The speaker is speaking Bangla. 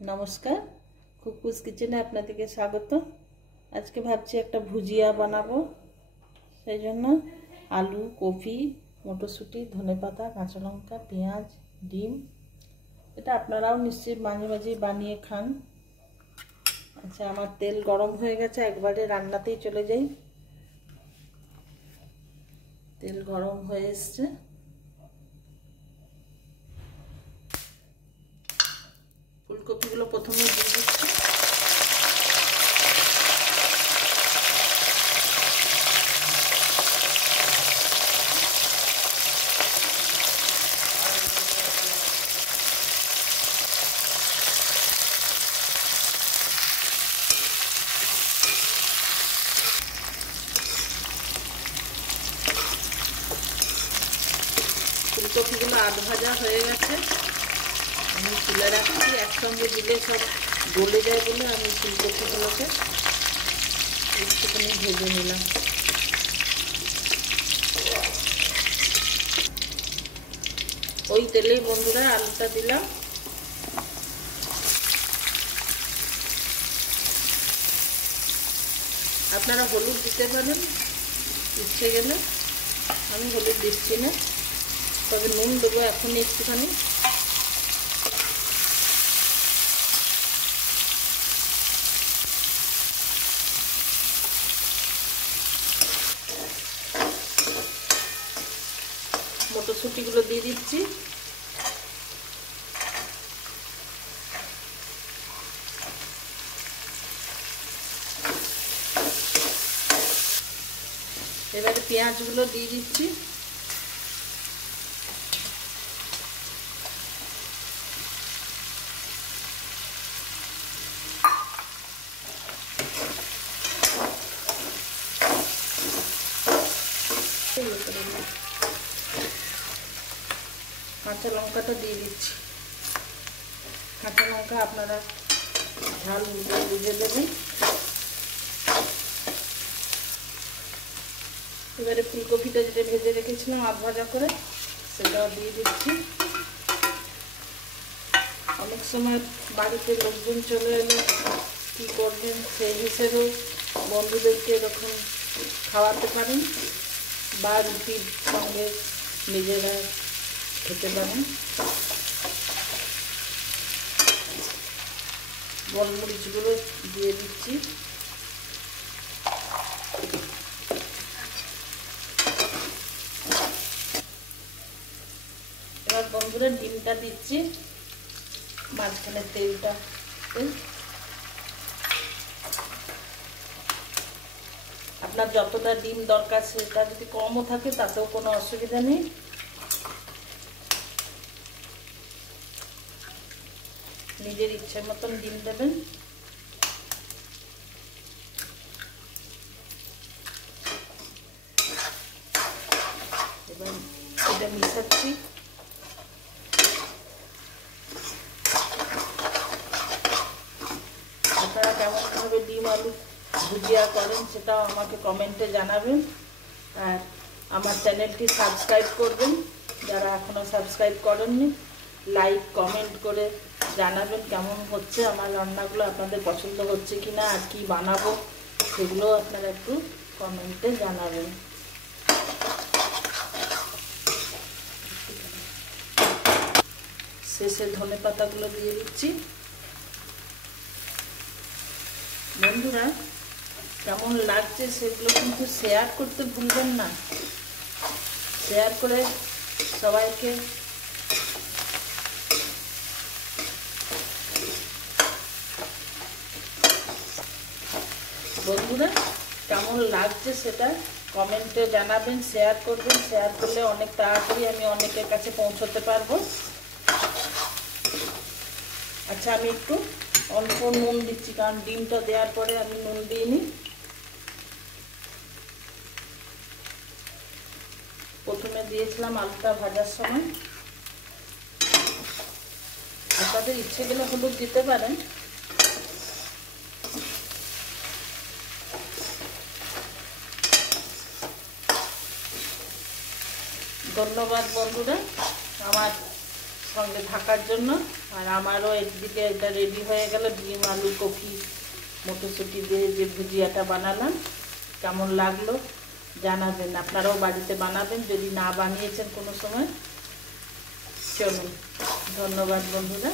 নমস্কার, কুকুস কিচেনে আপনাদেরকে স্বাগত। আজকে ভাবছি একটা ভুজিয়া বানাবো। সেই জন্য আলু, কপি, মটরশুঁটি, ধনেপাতা, কাঁচা লঙ্কা, পেঁয়াজ, ডিম, এটা আপনারাও নিশ্চয়ই মাঝে মাঝে বানিয়ে খান। আচ্ছা, আমার তেল গরম হয়ে গেছে, একবারে রান্নাতেই চলে যাই। তেল গরম হয়ে এসছে। ফুলকপিগুলো প্রথমে দিয়ে দিচ্ছি। ফুলকপিগুলো আধ ভাজা হয়ে গেছে, আমি তুলে রাখছি। একসঙ্গে দিলে সব গলে যায় বলে আমি ফুলকপিগুলোকে একটুখানি ভেজে নিলাম। ওই তেলেই বন্ধুরা আলুটা দিলাম। আপনারা হলুদ দিতে পারেন ইচ্ছে গেলে, আমি হলুদ দিচ্ছি না, তবে নুন দেবো এখন একটুখানি। মটরশুঁটিগুলো দিয়ে দিচ্ছি। এবারে পেঁয়াজগুলো দিয়ে দিচ্ছি। কাঁচা লঙ্কাটা দিয়ে দিচ্ছি। কাঁচা লঙ্কা আপনারা ঝাল বুঝে দেবেন। এবারে ফুলকপিটা যেটা ভেজে রেখেছিলাম আধ ভাজা করে, সেটাও দিয়ে দিচ্ছি। অনেক সময় বাড়িতে লোকজন চলে এলে কী করবেন, সেই হিসেবেও বন্ধুদেরকে এরকম খাওয়াতে পারেন বা রুটির সঙ্গে নিজেরা খেতে পারেন। গোলমরিচগুলো দিয়ে দিচ্ছি। এবার বন্ধুরা ডিমটা দিচ্ছি মাঝখানে তেলটা। আপনার যতটা ডিম দরকার সেটা যদি কমও থাকে তাতেও কোনো অসুবিধা নেই। নিজের ইচ্ছে মতন ডিম দেবেন। এবার এটা মিশাচ্ছি। আপনারা কেমনভাবে ডিম আলু ভুজিয়া করেন সেটাও আমাকে কমেন্টে জানাবেন। আর আমার চ্যানেলটি সাবস্ক্রাইব করবেন যারা এখনও সাবস্ক্রাইব করেননি। লাইক কমেন্ট করে জানাবেন কেমন হচ্ছে আমার রান্নাগুলো, আপনাদের পছন্দ হচ্ছে কি না, আর কি বানাবো সেগুলো আপনারা একটু কমেন্টে জানাবেন। শেষে ধনেপাতাগুলো দিয়ে দিচ্ছি। বন্ধুরা কেমন লাগছে সেগুলো কিন্তু শেয়ার করতে ভুলবেন না। শেয়ার করে সবাইকে বন্ধুরা কেমন লাগছে সেটা কমেন্টে জানাবেন, শেয়ার করবেন। শেয়ার করলে অনেক তাড়াতাড়ি আমি অনেকের কাছে পৌঁছতে পারবো। আচ্ছা, আমি একটু অল্প নুন দিচ্ছি, কারণ ডিমটা দেওয়ার পরে আমি নুন দিইনি। প্রথমে দিয়েছিলাম আলুটা ভাজার সময়। আপনাদের ইচ্ছে গেলে হলুদ দিতে পারেন। ধন্যবাদ বন্ধুরা, আমার সঙ্গে থাকার জন্য। আর আমারও একদিকে এটা রেডি হয়ে গেল, ডিম আলু কপি মটরশুঁটি দিয়ে যে ভুজিয়াটা বানালাম। কেমন লাগলো জানাবেন, আপনারাও বাড়িতে বানাবেন যদি না বানিয়েছেন কোনো সময়। চলুন, ধন্যবাদ বন্ধুরা।